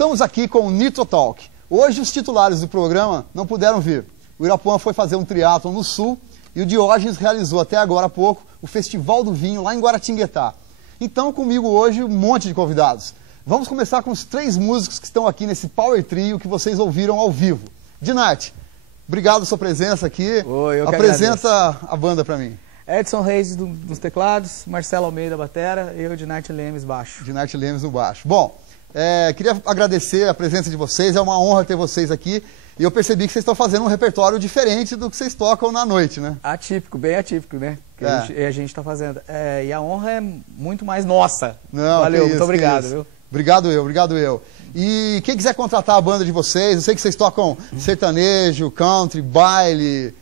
Voltamos aqui com o Nitro Talk. Hoje os titulares do programa não puderam vir. O Irapuã foi fazer um triatlon no sul e o Diógenes realizou até agora há pouco o Festival do Vinho lá em Guaratinguetá. Então comigo hoje um monte de convidados. Vamos começar com os 3 músicos que estão aqui nesse Power Trio que vocês ouviram ao vivo. Dinarte, obrigado pela sua presença aqui. Oi, eu que apresenta agradeço. A banda para mim. Edson Reis dos teclados, Marcelo Almeida batera e eu, Dinarte Lemes, baixo. Dinarte Lemes no baixo. Bom, queria agradecer a presença de vocês, é uma honra ter vocês aqui. E eu percebi que vocês estão fazendo um repertório diferente do que vocês tocam na noite, né? Atípico, bem atípico, né? Que a gente está fazendo. E a honra é muito mais nossa. Não, valeu, isso, muito obrigado, isso. Viu? Obrigado eu. E quem quiser contratar a banda de vocês, eu sei que vocês tocam sertanejo, country, baile.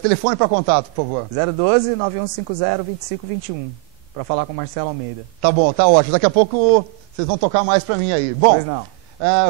Telefone para contato, por favor. 012-9150-2521, para falar com o Marcelo Almeida. Tá bom, tá ótimo. Daqui a pouco vocês vão tocar mais para mim aí. Bom, pois não.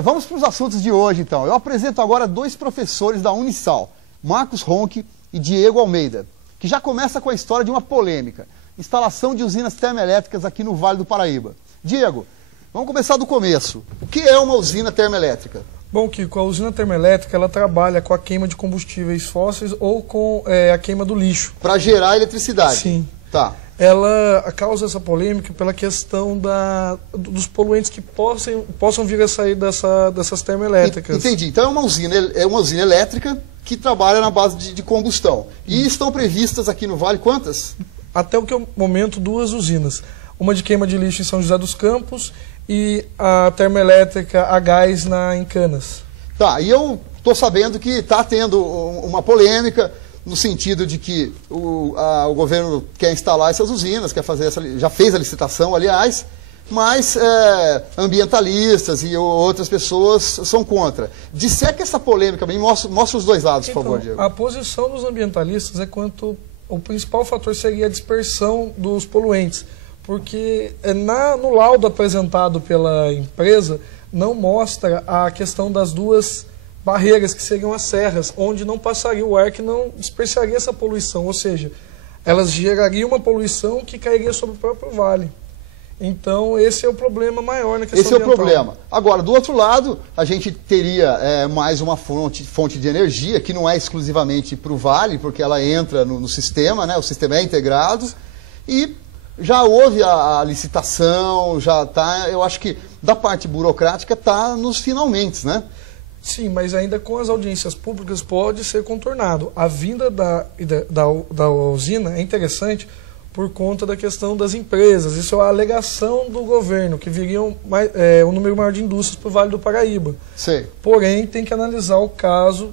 Vamos para os assuntos de hoje, então. Eu apresento agora 2 professores da Unisal, Marcos Ronque e Diego Almeida, que já começa com a história de uma polêmica. Instalação de usinas termoelétricas aqui no Vale do Paraíba. Diego, vamos começar do começo. O que é uma usina termoelétrica? Bom, Kiko, a usina termoelétrica ela trabalha com a queima de combustíveis fósseis ou com a queima do lixo. Para gerar eletricidade? Sim. Tá. Ela causa essa polêmica pela questão dos poluentes que possam vir a sair dessas termoelétricas. Entendi. Então é uma usina elétrica que trabalha na base de combustão. E estão previstas aqui no Vale quantas? Até o momento 2 usinas. Uma de queima de lixo em São José dos Campos e a termoelétrica a gás em Canas. Tá, e eu estou sabendo que está tendo uma polêmica no sentido de que o governo quer instalar essas usinas, já fez a licitação, aliás, mas ambientalistas e outras pessoas são contra. Disseca essa polêmica, mostra os 2 lados, por favor, Diego. A posição dos ambientalistas é quanto o principal fator seria a dispersão dos poluentes, porque no laudo apresentado pela empresa não mostra a questão das 2 barreiras que seriam as serras, onde não passaria o ar, que não dispersaria essa poluição, ou seja, elas gerariam uma poluição que cairia sobre o próprio vale. Então, esse é o problema maior na questão ambiental. Esse é o problema. Agora, do outro lado, a gente teria mais uma fonte de energia, que não é exclusivamente para o vale, porque ela entra no sistema, né? O sistema é integrado, e já houve a licitação, já está, eu acho que da parte burocrática está nos finalmente, né? Sim, mas ainda com as audiências públicas pode ser contornado. A vinda da usina é interessante por conta da questão das empresas. Isso é a alegação do governo, que viriam um número maior de indústrias para o Vale do Paraíba. Sei. Porém, tem que analisar o caso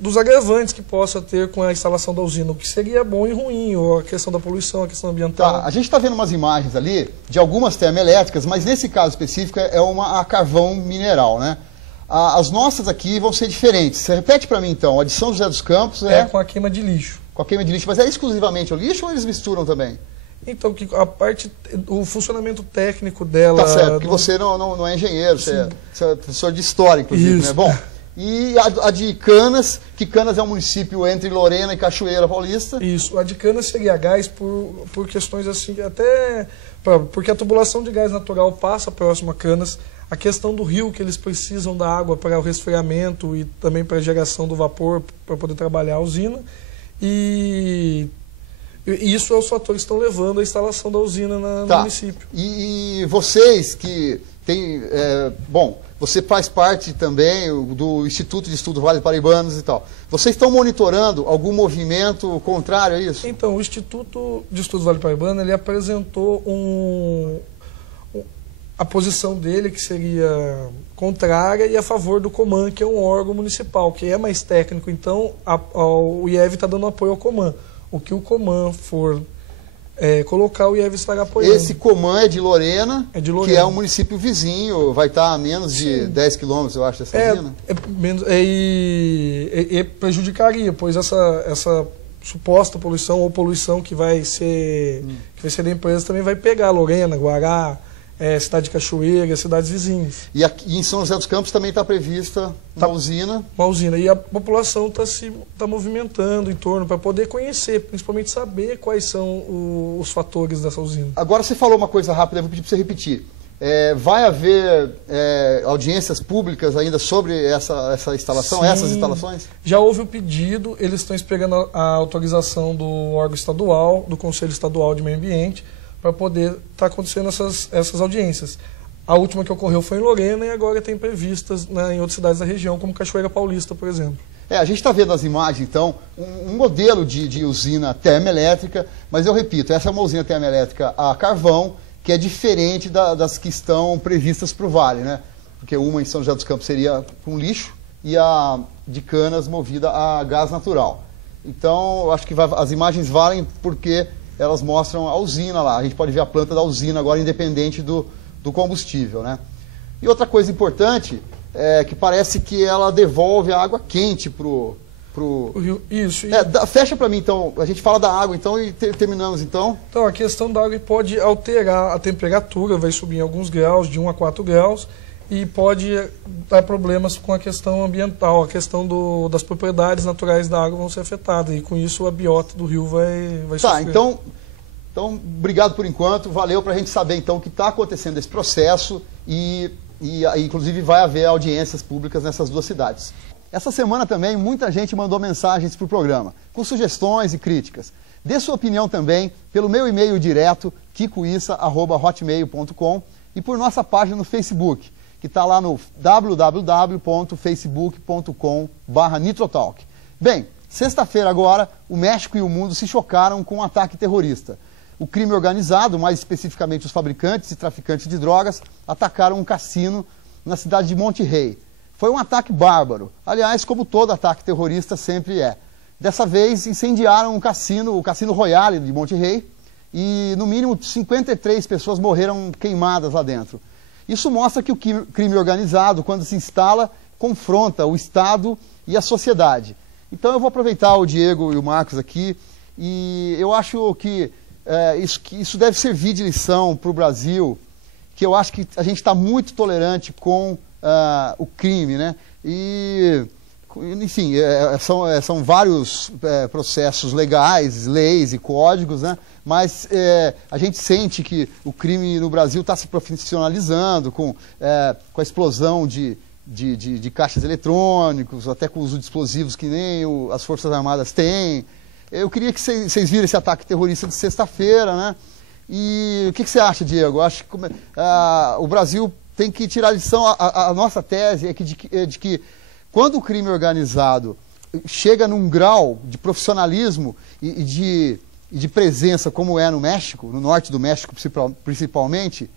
dos agravantes que possa ter com a instalação da usina, o que seria bom e ruim, ou a questão da poluição, a questão ambiental. Tá, a gente está vendo umas imagens ali de algumas termoelétricas, mas nesse caso específico é a carvão mineral, né? As nossas aqui vão ser diferentes. Você repete para mim então, a de São José dos Campos com a queima de lixo. Com a queima de lixo, mas é exclusivamente o lixo ou eles misturam também? Então, o funcionamento técnico dela... Tá certo, porque você não é engenheiro, você é professor de história, inclusive, isso, né? Bom, e a de Canas, que Canas é um município entre Lorena e Cachoeira Paulista. Isso, a de Canas seria gás por questões assim, porque a tubulação de gás natural passa próximo a Canas. A questão do rio, que eles precisam da água para o resfriamento e também para a geração do vapor, para poder trabalhar a usina. E isso é os fatores que estão levando à instalação da usina no município. E vocês que têm... você faz parte também do Instituto de Estudos Vale Paraibanos e tal. Vocês estão monitorando algum movimento contrário a isso? Então, o Instituto de Estudos Vale Paraibano, ele apresentou a posição dele, que seria contrária e a favor do Coman, que é um órgão municipal, que é mais técnico. Então, o IEV está dando apoio ao Coman. O que o Coman for colocar, o IEV estará apoiando. Esse Coman é de Lorena, que é um município vizinho, vai estar a menos de 10 quilômetros, eu acho, dessa usina. E prejudicaria, pois essa suposta poluição ou poluição que vai ser da empresa também vai pegar Lorena, Guará, cidade de Cachoeira, cidades vizinhas. E aqui em São José dos Campos também está prevista uma usina? Uma usina. E a população está movimentando em torno para poder conhecer, principalmente saber quais são os fatores dessa usina. Agora você falou uma coisa rápida, eu vou pedir para você repetir. Vai haver audiências públicas ainda sobre essa instalação, Sim, essas instalações? Já houve o pedido, eles estão esperando a autorização do órgão estadual, do Conselho Estadual de Meio Ambiente, para poder estar acontecendo essas audiências. A última que ocorreu foi em Lorena e agora tem previstas em outras cidades da região, como Cachoeira Paulista, por exemplo. A gente está vendo as imagens, então, um modelo de usina termoelétrica, mas eu repito, essa é uma usina termoelétrica a carvão, que é diferente das que estão previstas para o Vale, né? Porque uma em São José dos Campos seria com lixo e a de Canas movida a gás natural. Então, eu acho que as imagens valem porque elas mostram a usina lá. A gente pode ver a planta da usina agora independente do combustível, né? E outra coisa importante é que parece que ela devolve a água quente pro rio. Isso. Fecha para mim, então. A gente fala da água, então, e terminamos, então. Então, a questão da água pode alterar a temperatura, vai subir em alguns graus, de 1 a 4 graus, e pode dar problemas com a questão ambiental, a questão das propriedades naturais da água vão ser afetadas, e com isso a biota do rio vai sofrer. Então, obrigado por enquanto, valeu para a gente saber, então, o que está acontecendo nesse processo e inclusive vai haver audiências públicas nessas duas cidades. Essa semana também muita gente mandou mensagens para o programa, com sugestões e críticas. Dê sua opinião também pelo meu e-mail direto, kikoissa@hotmail.com, e por nossa página no Facebook, que está lá no www.facebook.com/nitrotalk. Bem, sexta-feira agora, o México e o mundo se chocaram com um ataque terrorista. O crime organizado, mais especificamente os fabricantes e traficantes de drogas, atacaram um cassino na cidade de Monterrey. Foi um ataque bárbaro, aliás, como todo ataque terrorista sempre é. Dessa vez, incendiaram o Cassino Royale de Monterrey, e no mínimo 53 pessoas morreram queimadas lá dentro. Isso mostra que o crime organizado, quando se instala, confronta o Estado e a sociedade. Então eu vou aproveitar o Diego e o Marcos aqui, e eu acho que isso deve servir de lição para o Brasil, que eu acho que a gente está muito tolerante com o crime, né? E, enfim, são vários processos legais, leis e códigos, né? Mas a gente sente que o crime no Brasil está se profissionalizando com a explosão de caixas eletrônicos, até com o uso de explosivos que nem as Forças Armadas têm. Eu queria que vocês viram esse ataque terrorista de sexta-feira, né? E o que você acha, Diego? Eu acho que o Brasil tem que tirar lição. A nossa tese é de que quando o crime organizado chega num grau de profissionalismo e de presença como é no México, no norte do México principalmente,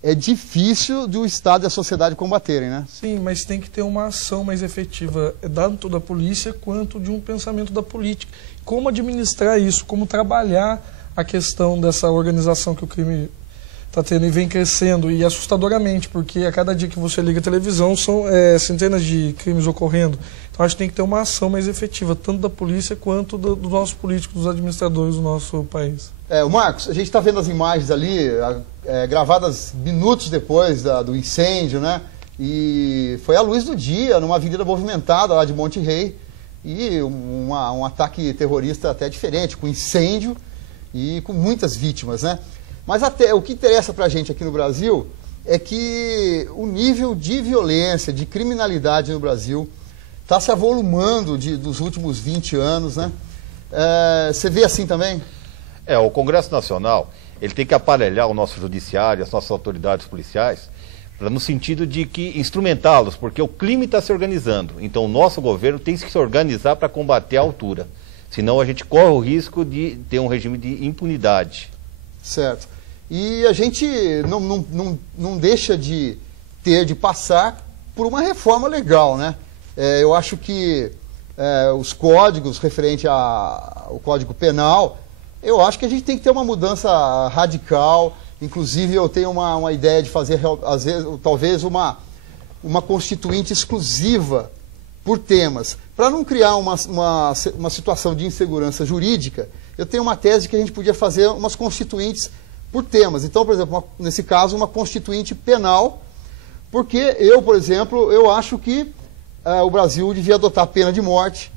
é difícil do Estado e a sociedade combaterem, né? Sim, mas tem que ter uma ação mais efetiva, tanto da polícia quanto de um pensamento da política. Como administrar isso, como trabalhar a questão dessa organização que o crime está tendo e vem crescendo, e assustadoramente, porque a cada dia que você liga a televisão são centenas de crimes ocorrendo. Então acho que tem que ter uma ação mais efetiva, tanto da polícia quanto dos nossos políticos, dos administradores do nosso país. O Marcos, a gente está vendo as imagens ali, gravadas minutos depois do incêndio, né? E foi à luz do dia, numa avenida movimentada lá de Monterrey, e um ataque terrorista até diferente, com incêndio e com muitas vítimas, né? Mas o que interessa para a gente aqui no Brasil é que o nível de violência, de criminalidade no Brasil está se avolumando dos últimos 20 anos, né? Você vê assim também? O Congresso Nacional, ele tem que aparelhar o nosso judiciário, as nossas autoridades policiais, no sentido de que instrumentá-los, porque o crime está se organizando. Então o nosso governo tem que se organizar para combater a altura. Senão a gente corre o risco de ter um regime de impunidade. Certo. E a gente não deixa de passar por uma reforma legal, né? Eu acho que os códigos referentes ao Código Penal, eu acho que a gente tem que ter uma mudança radical. Inclusive eu tenho uma ideia de fazer, às vezes, talvez uma constituinte exclusiva por temas. Para não criar uma situação de insegurança jurídica, eu tenho uma tese de que a gente podia fazer umas constituintes por temas. Então, por exemplo, nesse caso, uma constituinte penal, porque por exemplo, eu acho que o Brasil devia adotar a pena de morte,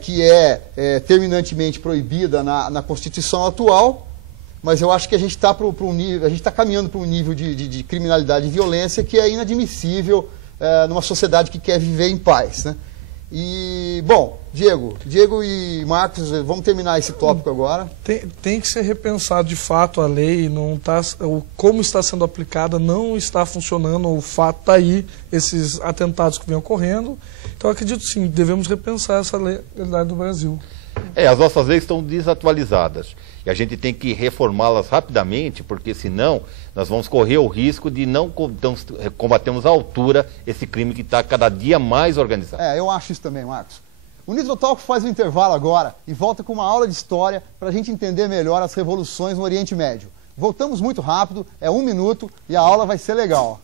que é terminantemente proibida na Constituição atual, mas eu acho que a gente está caminhando para um nível de criminalidade e violência que é inadmissível numa sociedade que quer viver em paz, né? E, bom, Diego e Marcos, vamos terminar esse tópico agora. Tem que ser repensado de fato a lei, como está sendo aplicada não está funcionando, o fato está aí, esses atentados que vêm ocorrendo. Então, acredito sim, devemos repensar essa legalidade do Brasil. As nossas leis estão desatualizadas e a gente tem que reformá-las rapidamente, porque senão nós vamos correr o risco de não combatermos à altura esse crime que está cada dia mais organizado. Eu acho isso também, Marcos. O Nitro Talk faz um intervalo agora e volta com uma aula de história para a gente entender melhor as revoluções no Oriente Médio. Voltamos muito rápido, 1 minuto e a aula vai ser legal.